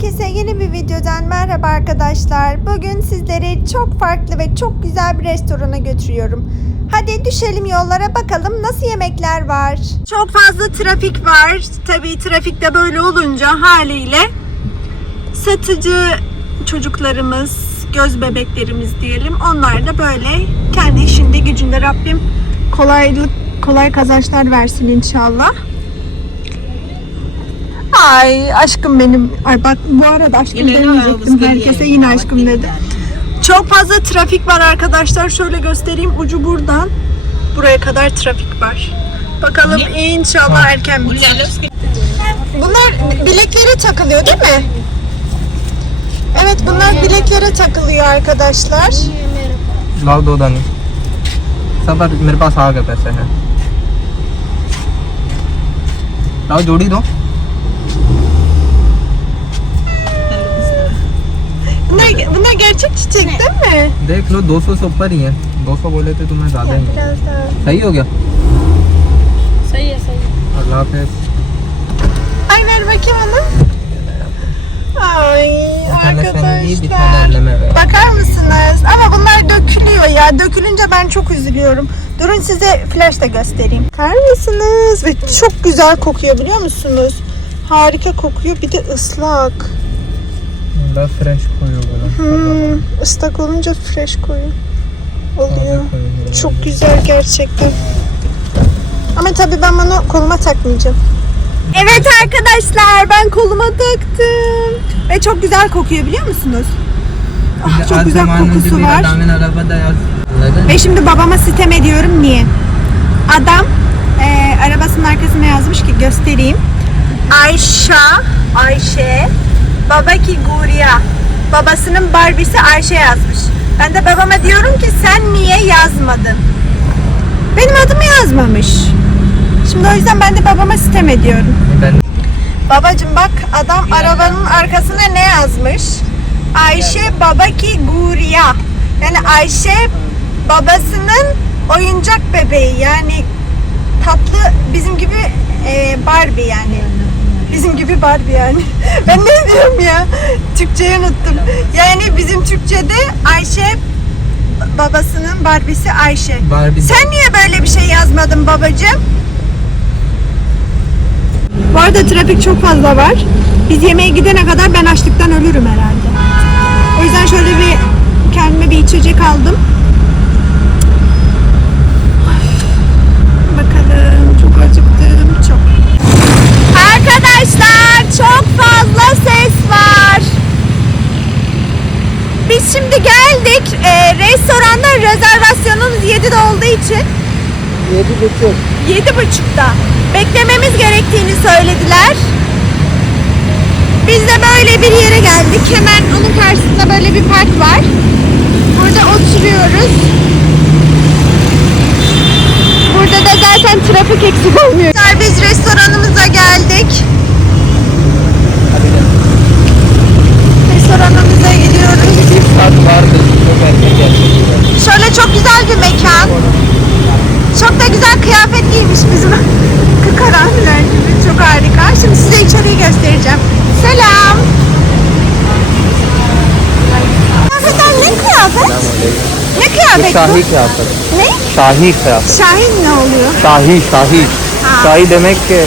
Herkese yeni bir videodan merhaba arkadaşlar. Bugün sizleri çok farklı ve çok güzel bir restorana götürüyorum. Hadi düşelim yollara bakalım nasıl yemekler var. Çok fazla trafik var. Tabii trafikte böyle olunca haliyle satıcı çocuklarımız, göz bebeklerimiz diyelim. Onlar da böyle kendi işinde gücünde Rabbim kolaylık kolay kazançlar versin inşallah. Ay aşkım benim. Ay bak bu arada aşkım demeyecektim. Herkese yine aşkım dedi. Çok fazla trafik var arkadaşlar. Şöyle göstereyim. Ucu buradan. Buraya kadar trafik var. Bakalım inşallah erken biter. Bunlar bileklere takılıyor değil mi? Evet bunlar bileklere takılıyor arkadaşlar. लाओ दो दाने सब पर मेरे पास आ गए पैसे हैं लाओ जोड़ी दो Bunlar, bunlar gerçek çiçek değil mi? देख लो 200 से ऊपर ही है 200 बोले थे तुम्हें ज्यादा ही है। Biraz daha. सही हो गया सही है सही है अल्लाह हाफिज Ay ver bakayım onu. Ay Bir tane senin iyi bir tane arkadaşlar. anneme ver. Bakar mısınız? Ama bunlar dökülüyor ya. Dökülünce ben çok üzülüyorum. Durun size flash da göstereyim. Bakar mısınız? Ve çok güzel kokuyor biliyor musunuz? Harika kokuyor. Bir de ıslak. da fresh koyuyor böyle. Hmm, ıslak olunca fresh koyuyor. Oluyor. Çok güzel gerçekten. Ama tabii ben bunu koluma takmayacağım. Evet arkadaşlar ben koluma taktım. Ve çok güzel kokuyor biliyor musunuz? Ah, çok güzel kokusu var. Ve şimdi babama sitem ediyorum niye? Adam e, arabasının arkasına yazmış ki göstereyim. Ayşe, Ayşe babaki Guriya. Babasının Barbie'si Ayşe yazmış. Ben de babama diyorum ki sen niye yazmadın? Benim adımı yazmamış. Şimdi o yüzden ben de babama sitem ediyorum. Ben Babacım bak adam arabanın arkasına ne yazmış? Ayşe babaki Guriya. Yani Ayşe babasının oyuncak bebeği yani tatlı bizim gibi e, Barbie yani. Bizim gibi Barbie yani. ben ne diyorum ya? Türkçeyi unuttum. Yani bizim Türkçe'de Ayşe babasının Barbie'si Ayşe. Barbie Sen niye böyle bir şey yazmadın babacığım? Bu arada trafik çok fazla var. Biz yemeğe gidene kadar ben açlıktan ölürüm herhalde. O yüzden şöyle bir içecek aldım. Bakalım çok acıktım çok. Arkadaşlar çok fazla ses var. Biz şimdi geldik. Ee, restoranda rezervasyonumuz 7'de olduğu için Yedi buçuk. Yedi buçukta. Beklememiz gerektiğini söylediler. Biz de böyle bir yere geldik. Hemen onun karşısında böyle bir park var. Burada oturuyoruz. Burada da zaten trafik eksik olmuyor. Biz restoranımıza geldik. Restoranımıza gidiyoruz. Bir saat vardı. Çok erken geldi. Şöyle çok güzel bir mekan. Çok da güzel kıyafet giymiş bizim gibi. Çok harika. Şimdi size içeriği göstereceğim. Selam. Kıyafetler ne kıyafet? Ne kıyafet Şahi bu? kıyafet. Ne? Şahi kıyafet. Şahin ne oluyor? Şahi, Şahi. Ha. Şahi demek ki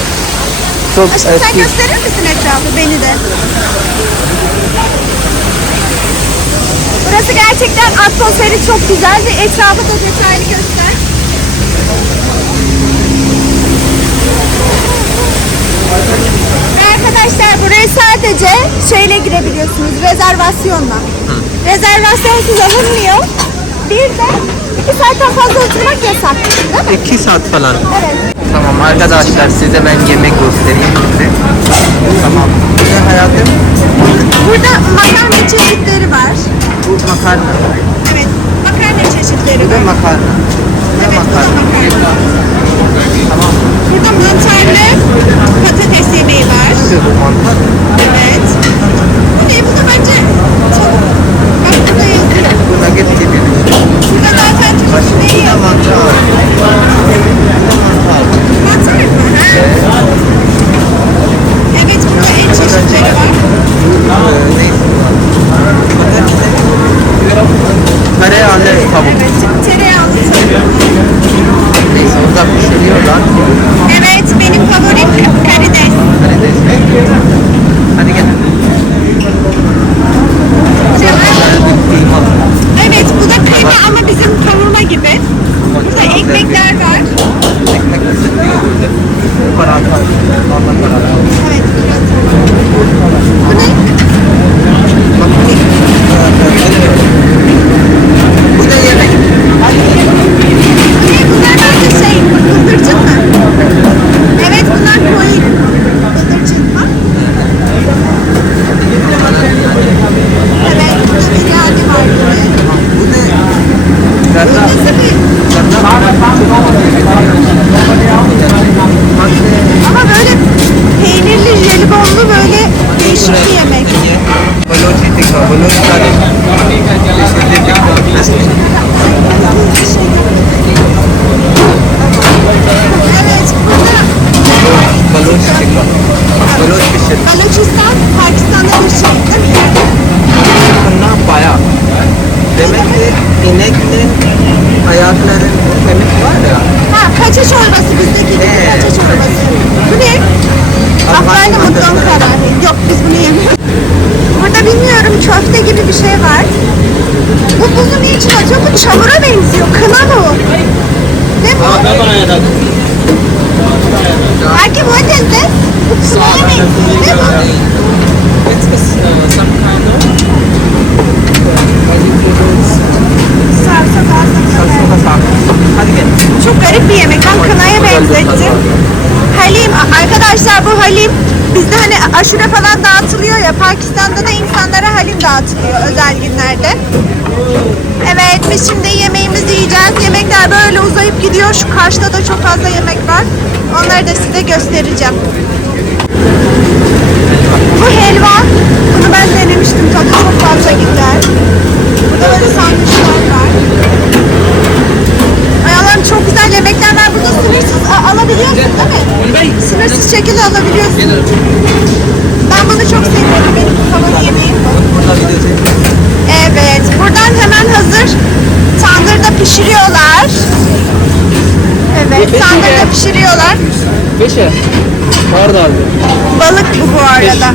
çok Aşkım sen eski. gösterir misin etrafı beni de? Burası gerçekten atmosferi çok güzel ve etrafı da detaylı göster. Arkadaşlar buraya sadece şeyle girebiliyorsunuz rezervasyonla. Rezervasyonsuz alınmıyor. Bir de iki saatten fazla oturmak yasak. Değil mi? İki saat falan. Evet. Tamam arkadaşlar size ben yemek göstereyim şimdi. Tamam. Ne hayatım? Burada makarna çeşitleri var. Bu makarna. Evet, makarna çeşitleri Bu da var. makarna. Tadına bakar. Tamam mı? Burada mantarlı patates yemeği var. İşte bu mantar. Evet. Bu ne? Bu da bence tavuk. Bak burada yazıyor. Bu nugget gibi. Burada zaten tavuk ne yiyor? Mantar. Mantar mı? Ha? Evet burada en çeşitleri var. Bu, e, neydi? Tereyağlı tavuk. Evet. Benziyor. Kına bu. Ne bu? Belki bu ötesi. Bu kınaya benziyor. Ne bu? some kind of Sarsa salsa da Hadi gel. Çok garip bir yemek. Ben kınaya benzettim. Halim. Arkadaşlar bu halim bizde hani aşure falan dağıtılıyor ya. Pakistan'da da insanlara halim dağıtılıyor özel günlerde. Evet biz şimdi yemeğimizi yiyeceğiz. Yemekler böyle uzayıp gidiyor. Şu karşıda da çok fazla yemek var. Onları da size göstereceğim. Bu helva. Bunu ben denemiştim. Tadı çok fazla güzel. Burada böyle sandviçler var. Ay Allah'ım çok güzel yemekler var. Burada sınırsız a- alabiliyorsun değil mi? alabiliyorsunuz. Ben bunu çok seviyorum. Benim favori yemeğim bu. Evet. Buradan hemen hazır tandırda pişiriyorlar. Evet. Tandırda pişiriyorlar. Beşe. Vardı abi. Balık bu bu arada.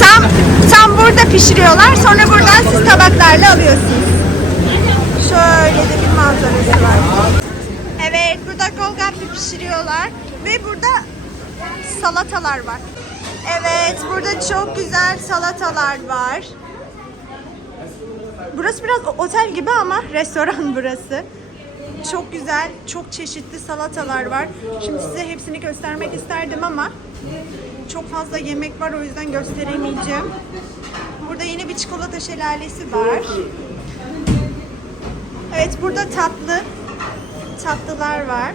Tam tam burada pişiriyorlar. Sonra buradan siz tabaklarla alıyorsunuz. Şöyle de bir manzarası var ve burada salatalar var. Evet, burada çok güzel salatalar var. Burası biraz otel gibi ama restoran burası. Çok güzel, çok çeşitli salatalar var. Şimdi size hepsini göstermek isterdim ama çok fazla yemek var o yüzden gösteremeyeceğim. Burada yine bir çikolata şelalesi var. Evet burada tatlı tatlılar var.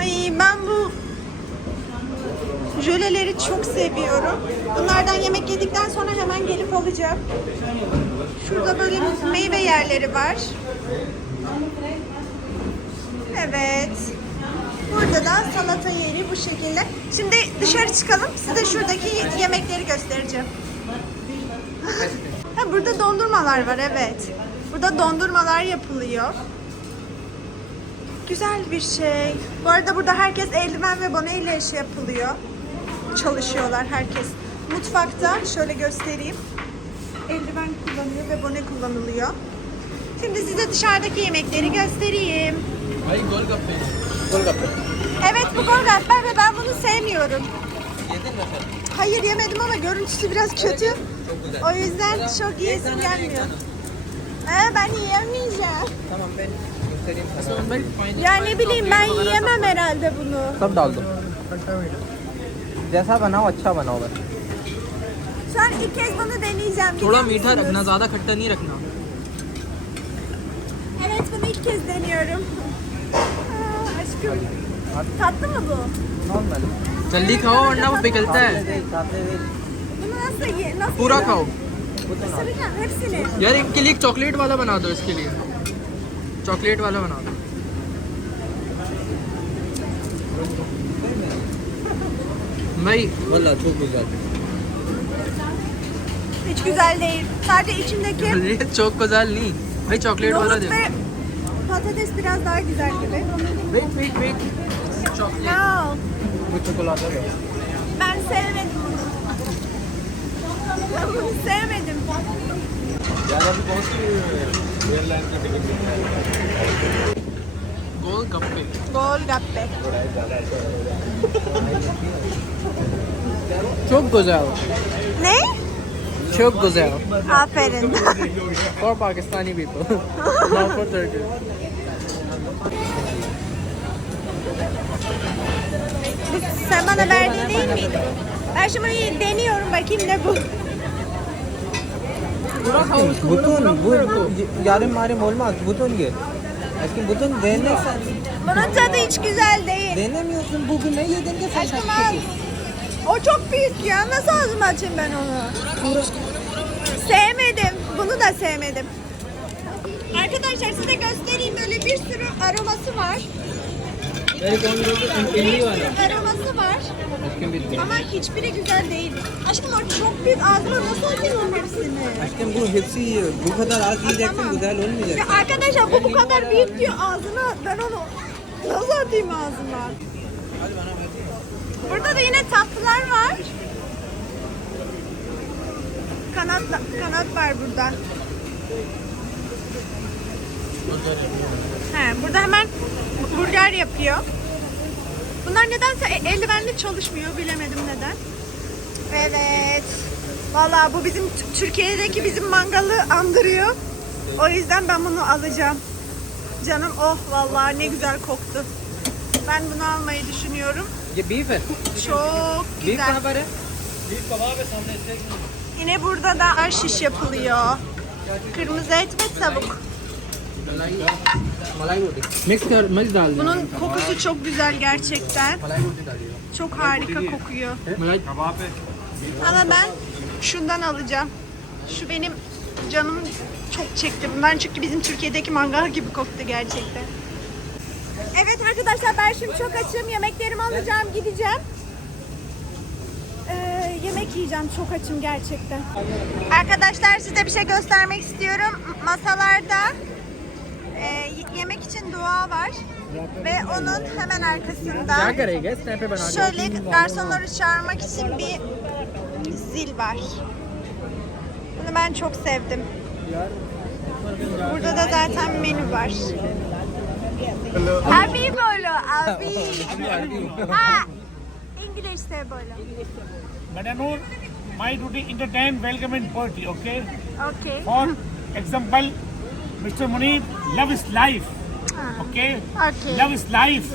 Ay ben bu jöleleri çok seviyorum. Bunlardan yemek yedikten sonra hemen gelip alacağım. Şurada böyle meyve yerleri var. Evet. Burada da salata yeri bu şekilde. Şimdi dışarı çıkalım. Size şuradaki ye- yemekleri göstereceğim. ha, burada dondurmalar var evet. Burada dondurmalar yapılıyor güzel bir şey. Bu arada burada herkes eldiven ve bone ile şey yapılıyor. Çalışıyorlar herkes. Mutfakta şöyle göstereyim. Eldiven kullanılıyor ve bone kullanılıyor. Şimdi size dışarıdaki yemekleri göstereyim. Hayır Golgappe. Golgappe. Evet bu Golgappe ve ben bunu sevmiyorum. Yedin mi efendim? Hayır yemedim ama görüntüsü biraz kötü. Evet, o yüzden çok yiyesim gelmiyor. Ee, ben yiyemeyeceğim. Tamam ben Ya ne bileyim ben yiyemem herhalde bunu. सब डाल दो जैसा बनाओ अच्छा बनाओ बस Şu an ilk kez bunu deneyeceğim. थोड़ा biliyor मीठा musunuz? रखना ज़्यादा खट्टा नहीं रखना Evet bunu ilk kez deniyorum. Aa, aşkım. Tatlı mı bu? Normal जल्दी खाओ वरना वो पिघलता है Bunu nasıl ye? Nasıl पूरा yiyeceğim? खाओ Isıracağım hepsini. यार इनके लिए एक चॉकलेट वाला बना दो इसके लिए चॉकलेट वाला बना दो भाई Valla çok güzel. Hiç güzel değil. Sadece içindeki ये çok güzel नहीं भाई चॉकलेट वाला nohut दे ve patates biraz daha güzel gibi. Wait wait wait chocolate Ya, Bu çikolata da. ben sevmedim bunu. Ben bunu sevmedim. गोल गप्पे Golgappe. çok güzel Ne? çok güzel Aferin. for Pakistani people not for Turkish Bu sen bana verdiğin değil miydi? Ben şimdi bunu deniyorum bakayım ne bu. Butun, bu, yarım marim olmaz. Butun gir. Aşkım butun denemeksen. Bunun tadı hiç güzel değil. Denemiyorsun bugün ne yedin de sen Aşkım al. O çok büyük ya. Nasıl ağzımı açayım ben onu? Sevmedim. Bunu da sevmedim. Arkadaşlar size göstereyim. Böyle bir sürü aroması var. Aroması var. Ama hiçbiri güzel değil. Aşkım orada çok büyük ağzıma nasıl atayım hepsini? Aşkım bu hepsi yiyor. Bu kadar az yiyeceksin Tamam. güzel olmayacak. Ya arkadaşlar bu bu kadar büyük diyor ağzına. Ben onu nasıl atayım ağzıma? Hadi bana ver. Burada da yine tatlılar var. Kanat kanat var burada. Burada hemen burger yapıyor. Bunlar nedense e, eldivenli çalışmıyor bilemedim neden. Evet. Valla bu bizim Türkiye'deki bizim mangalı andırıyor. O yüzden ben bunu alacağım. Canım oh valla ne güzel koktu. Ben bunu almayı düşünüyorum. Ya beef. Çok güzel. Beef haberi. Yine burada da şiş yapılıyor. Kırmızı et ve tavuk. Mix kar mix dal Bunun kokusu çok güzel gerçekten. Çok harika kokuyor. Ama ben şundan alacağım. Şu benim canım çok çekti. Ben çünkü bizim Türkiye'deki mangal gibi koktu gerçekten. Evet arkadaşlar ben şimdi çok açım. Yemeklerimi alacağım, gideceğim. Ee, yemek yiyeceğim. Çok açım gerçekten. Arkadaşlar size bir şey göstermek istiyorum. Masalarda e, yemek için dua var ve onun hemen arkasında şöyle garsonları çağırmak için bir zil var. Bunu ben çok sevdim. Burada da zaten menü var. Abi bolo, abi. Ha, İngilizce bolo. Madam my duty in the time welcome and party, okay? Okay. For example, Mr. Munib, love is life, okay? Okay. Love is life,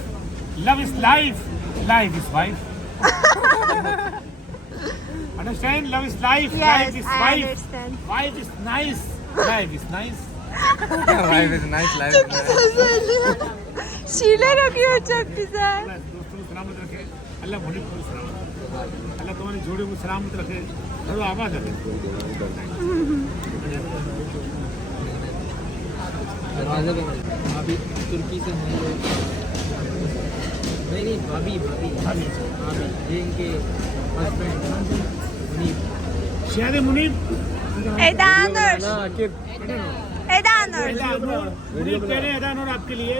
love is life, life is wife. understand? Love is life, Yes, life is I wife, understand. wife is nice, life is nice. Life is nice life Çok güzel söylüyor. Şiirler okuyor çok güzel. अल्लाह दोस्तों को सलामत रखे अल्लाह मुनीब को सलामत रखे अल्लाह तुम्हारे जोड़े को सलामत रखे हर आबाद रखे अभी तुर्की से हैं लोग। नहीं नहीं भाभी भाभी भाभी ये इनके हस्बैंड मुनीब। शहर Munib. Eda Nur. Aqib Eda Nur. एदा नूर मुनीब कह रहे हैं एदा नूर आपके लिए।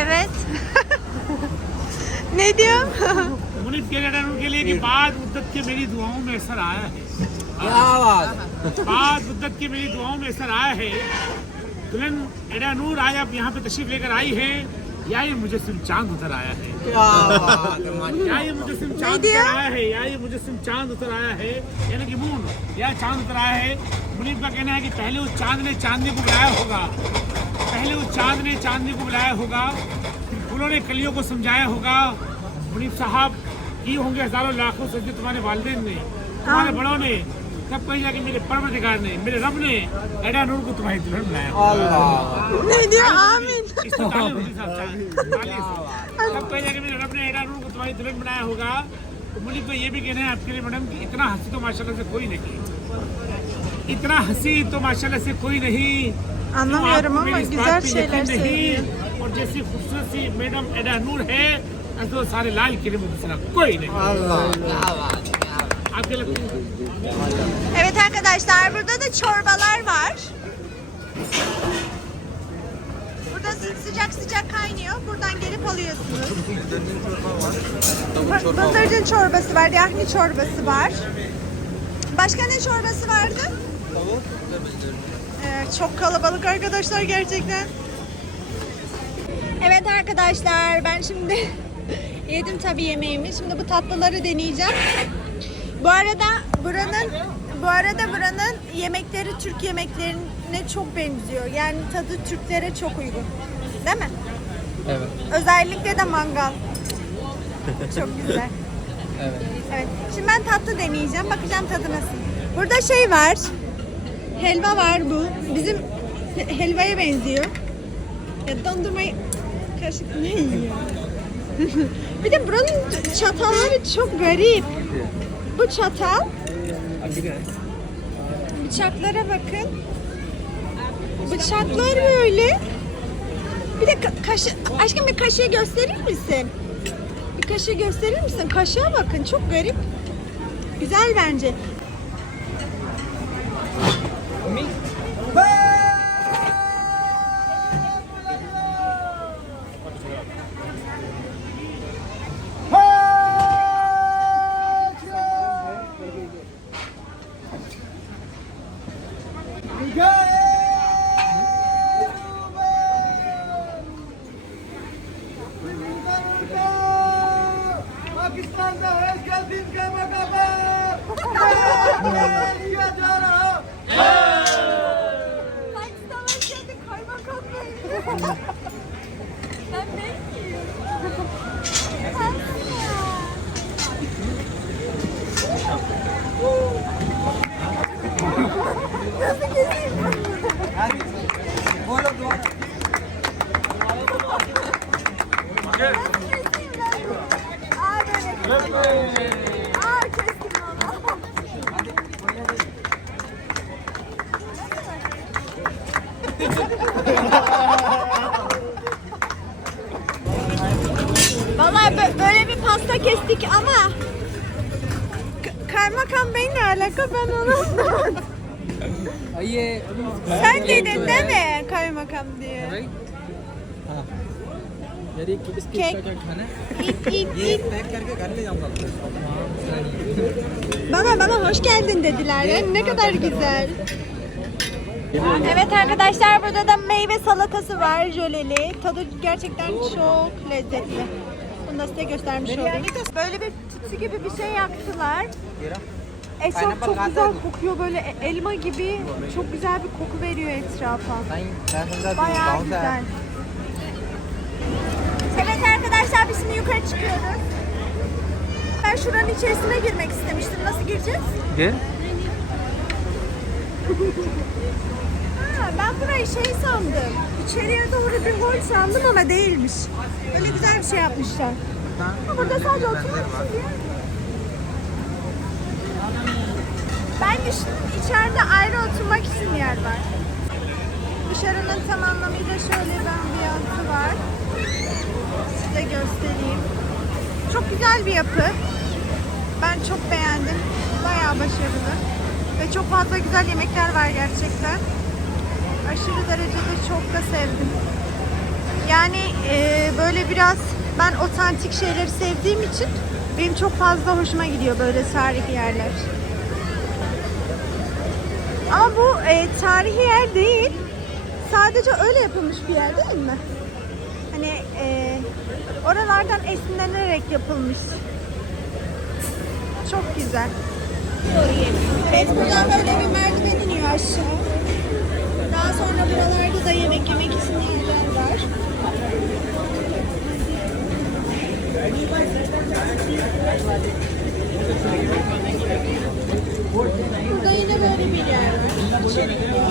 Evet. ne diyor? के लिए कि बाद मुद्दत के मेरी दुआओं में असर आया है। क्या बात बाद मुद्दत की मेरी दुआओं में असर आया है। दुल्हन एडा नूर आज आप यहाँ पे तशरीफ़ लेकर आई है। या ये मुझे सिर्फ़ चाँद उतर आया है? क्या बात है माशाल्लाह। या ये मुझे सिर्फ़ चाँद उतर आया है? या ये मुझे सिर्फ़ चाँद उतर आया है? यानी कि मून या चाँद उतर आया है? मुनीब का कहना है कि पहले उस चाँद ने चांदनी को बुलाया होगा। पहले उस चाँद ने चांदनी को बुलाया होगा। फिर फूलों ने कलियों को समझाया होगा। मुनीब साहब की होंगे हज़ारों लाखों सज्जे तुम्हारे वालदेन ने तुम्हारे बड़ों ने। तब कही जाके मेरे परवरदिगार ने मेरे रब ने एडा नूर को तुम्हारी दुल्हन बनाया। अल्लाह। ne diyor? Amin. इसको ताली होती साहब, ताली- ताली से। तब कही जाके मेरे रब ने एडा नूर को तुम्हारी दुल्हन बनाया होगा। तो ये भी कहना है आपके लिए मैडम कि इतना हँसी तो माशाल्लाह से कोई नहीं। इतना हँसी तो माशाल्लाह से कोई नहीं। और जैसी खूबसूरत सी मैडम एडा नूर है ऐसे तो सारे लाल किले में कोई नहीं। Evet arkadaşlar burada da çorbalar var. Burada sı- sıcak sıcak kaynıyor. Buradan gelip alıyorsunuz. Bıldırcın çorbası var, yahni çorbası var. Başka ne çorbası vardı? Evet, çok kalabalık arkadaşlar gerçekten. Evet arkadaşlar ben şimdi yedim tabii yemeğimi. Şimdi bu tatlıları deneyeceğim. Bu arada buranın bu arada buranın yemekleri Türk yemeklerine çok benziyor. Yani tadı Türklere çok uygun. Değil mi? Evet. Özellikle de mangal. Çok güzel. Evet. Evet. Şimdi ben tatlı deneyeceğim. Bakacağım tadı nasıl. Burada şey var. Helva var bu. Bizim he- helvaya benziyor. Ya dondurmayı kaşık ne yiyor? bir de buranın çatalları çok garip. Bu çatal. Bıçaklara bakın. Bıçaklar böyle. Bir de ka- kaşı... Aşkım bir kaşığı gösterir misin? Bir kaşığı gösterir misin? Kaşığa bakın çok garip. Güzel bence. Cake Baba bana hoş geldin dediler. Ne kadar güzel. Evet arkadaşlar burada da meyve salatası var jöleli. Tadı gerçekten çok lezzetli. Bunu da size göstermiş olayım. Böyle bir tütsü gibi bir şey yaktılar. Eşarp çok güzel kokuyor böyle e, elma gibi. Çok güzel bir koku veriyor etrafa. Baya güzel biz şimdi yukarı çıkıyoruz. Ben şuranın içerisine girmek istemiştim. Nasıl gireceğiz? गिर Ha, ben burayı şey sandım. İçeriye doğru bir hol sandım ama değilmiş. Böyle güzel bir şey yapmışlar. Ha, burada sadece oturmak için bir yer? Ben düşündüm içeride ayrı oturmak için yer var. Dışarının tam anlamıyla şöyle bir ambiyantı var. Size göstereyim. Çok güzel bir yapı. Ben çok beğendim. Bayağı başarılı. Ve çok fazla güzel yemekler var gerçekten. Aşırı derecede çok da sevdim. Yani e, böyle biraz ben otantik şeyleri sevdiğim için benim çok fazla hoşuma gidiyor böyle tarihi yerler. Ama bu e, tarihi yer değil. Sadece öyle yapılmış bir yer değil mi? Hani e, oralardan esinlenerek yapılmış. Çok güzel. Evet buradan böyle bir merdiven iniyor aşağı. Daha sonra buralarda da yemek yemek için yerler var. Burada yine böyle bir yer var. İçeri gidiyor.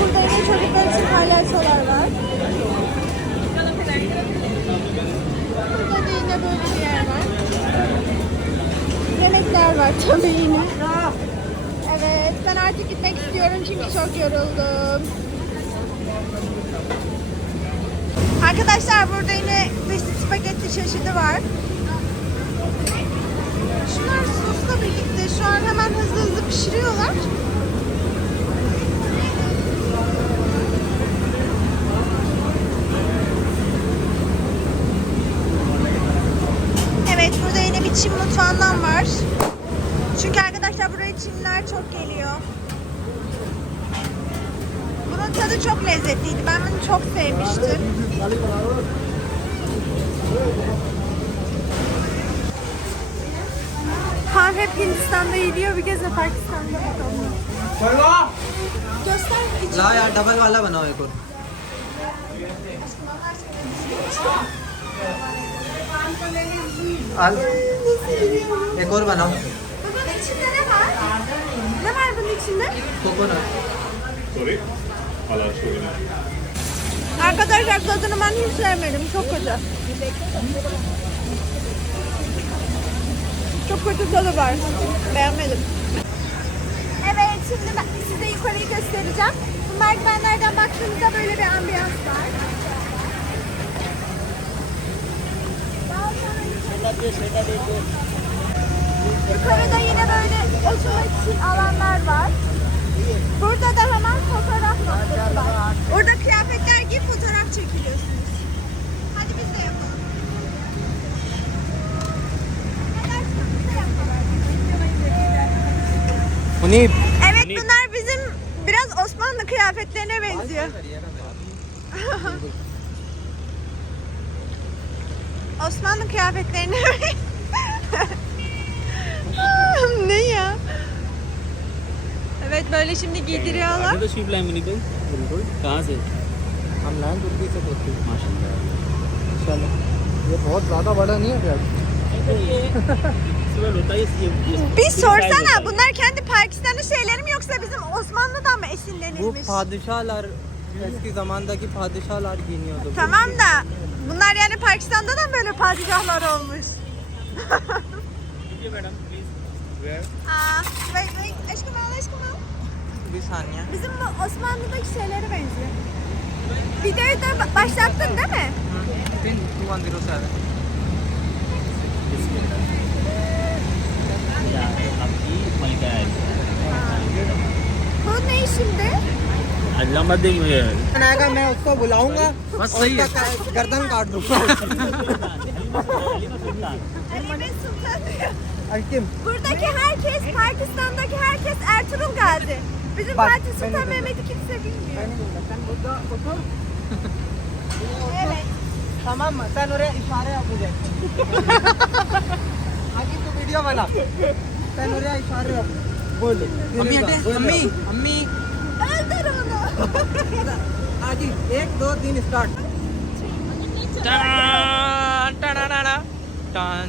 Burada yine çocuklar için palyaçolar var. Burada da yine böyle bir yer var. Yemekler var tabii yine. Evet, ben artık gitmek istiyorum çünkü çok yoruldum. Arkadaşlar burada yine beşli spagetti çeşidi var. Şunlar sosla birlikte şu an hemen hızlı hızlı pişiriyorlar. Evet burada yine bir Çin mutfağından var. Çünkü arkadaşlar buraya Çinliler çok geliyor. Bunun tadı çok lezzetliydi. Ben bunu çok sevmiştim. Ham hep Hindistan'da yediyor, bir kez de Pakistan'da bakalım. Göster içi. ला यार डबल वाला बनाओ एक और आल एक और बनाओ ismi? Coconut. Sorry. Allah sorry. Arkadaşlar tadını ben hiç sevmedim. Çok kötü. Çok kötü tadı var. Beğenmedim. Evet şimdi ben size yukarıyı göstereceğim. Bu merdivenlerden baktığınızda böyle bir ambiyans var. Yukarıda yine böyle oturmak için alanlar var. Burada da hemen fotoğraf noktası var. Orada kıyafetler giyip fotoğraf çekiliyorsunuz. Hadi biz de yapalım. Bu ne? Evet bunlar bizim biraz Osmanlı kıyafetlerine benziyor. Osmanlı kıyafetlerine ne ya? Evet böyle şimdi giydiriyorlar. तो ship line Munib बिल्कुल कहाँ से हम लाइन तुर्की से देखते हैं माशाल्लाह चलो ये बहुत ज़्यादा बड़ा नहीं है क्या ये सुबह होता है ये ये- Bir ये sorsana size bunlar kendi Pakistanlı şeyleri mi yoksa bizim Osmanlı'dan mı Bu esinlenilmiş? padişahlar eski zamandaki padişahlar giyiniyordu. Bu Tamam da bunlar yani Pakistan'da da mı böyle padişahlar olmuş? लीजिए madam please Aa, wait, wait. Aşkım al aşkım al. Bir saniye. Bizim bu Osmanlı'daki şeylere benziyor. Videoyu da ba- başlattın değil mi? Pin 2107. या आपकी मलिका है Bu ne şimdi? अल्लाह मत देंगे मुझे आएगा मैं उसको बुलाऊंगा बस और सही है उसका गर्दन काट दूंगा Hakim. Buradaki herkes, Pakistan'daki herkes Ertuğrul Gazi. Bizim Bak, Fatih Sultan benim de. Mehmet'i kimse bilmiyor. Benim de. Sen burada otur. Evet. Tamam mı? Sen oraya işare yapacaksın. Hakim bu video bana. Sen oraya işare yap. Böyle. Ammi hadi. Ammi. Ammi. Öldür onu. Hadi. Ek, do, din, start. Tan tan tan tan.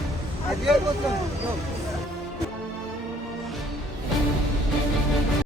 Hadi gel bakalım. Yok.